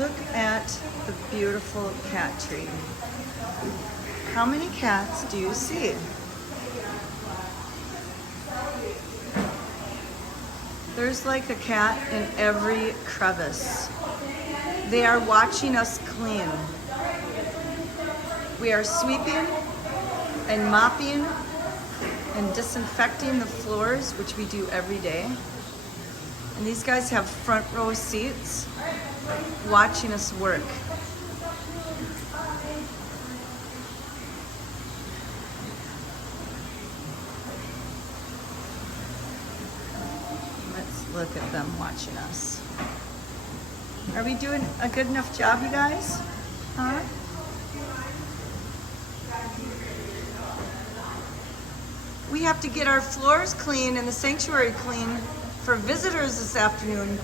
Look at the beautiful cat tree. How many cats do you see? There's like a cat in every crevice. They are watching us clean. We are sweeping and mopping and disinfecting the floors, which we do every day. And these guys have front row seats watching us work. Let's look at them watching us. Are we doing a good enough job, you guys? Huh? We have to get our floors clean and the sanctuary clean for visitors this afternoon.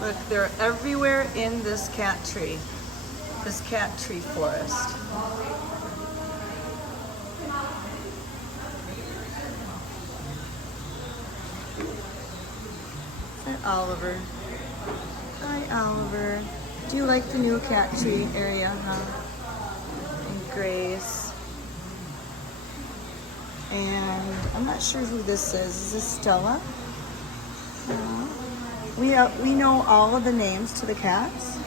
Look, they're everywhere in this cat tree forest. Hi, Oliver. Hi, Oliver. Do you like the new cat tree area, huh? And Grace. And I'm not sure who this is. Is this Stella? We know all of the names to the cats.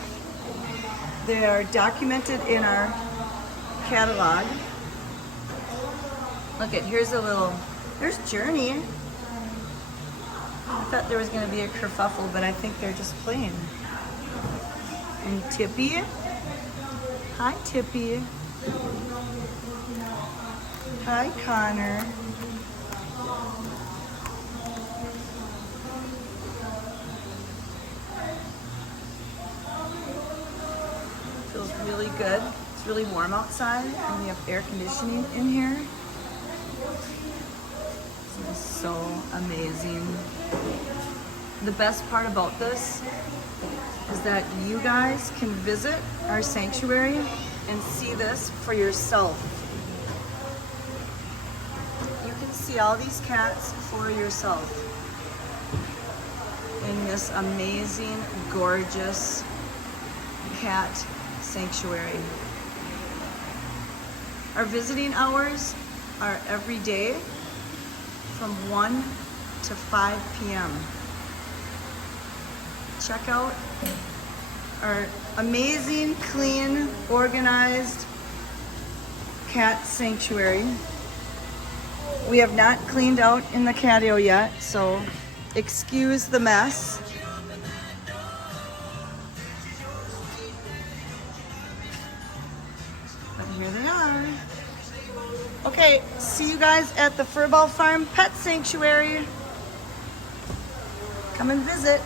They are documented in our catalog. Look at, here's a little, there's Journey. I thought there was gonna be a kerfuffle, but I think they're just playing. And Tippy. Hi, Tippy. Hi, Connor. Feels really good. It's really warm outside, and we have air conditioning in here. This is so amazing. The best part about this is that you guys can visit our sanctuary and see this for yourself. You can see all these cats for yourself in this amazing, gorgeous cat sanctuary. Our visiting hours are every day from 1 to 5 p.m. Check out our amazing, clean, organized cat sanctuary. We have not cleaned out in the catio yet, so excuse the mess. But here they are. Okay, see you guys at the Faribault Farm Pet Sanctuary. Come and visit.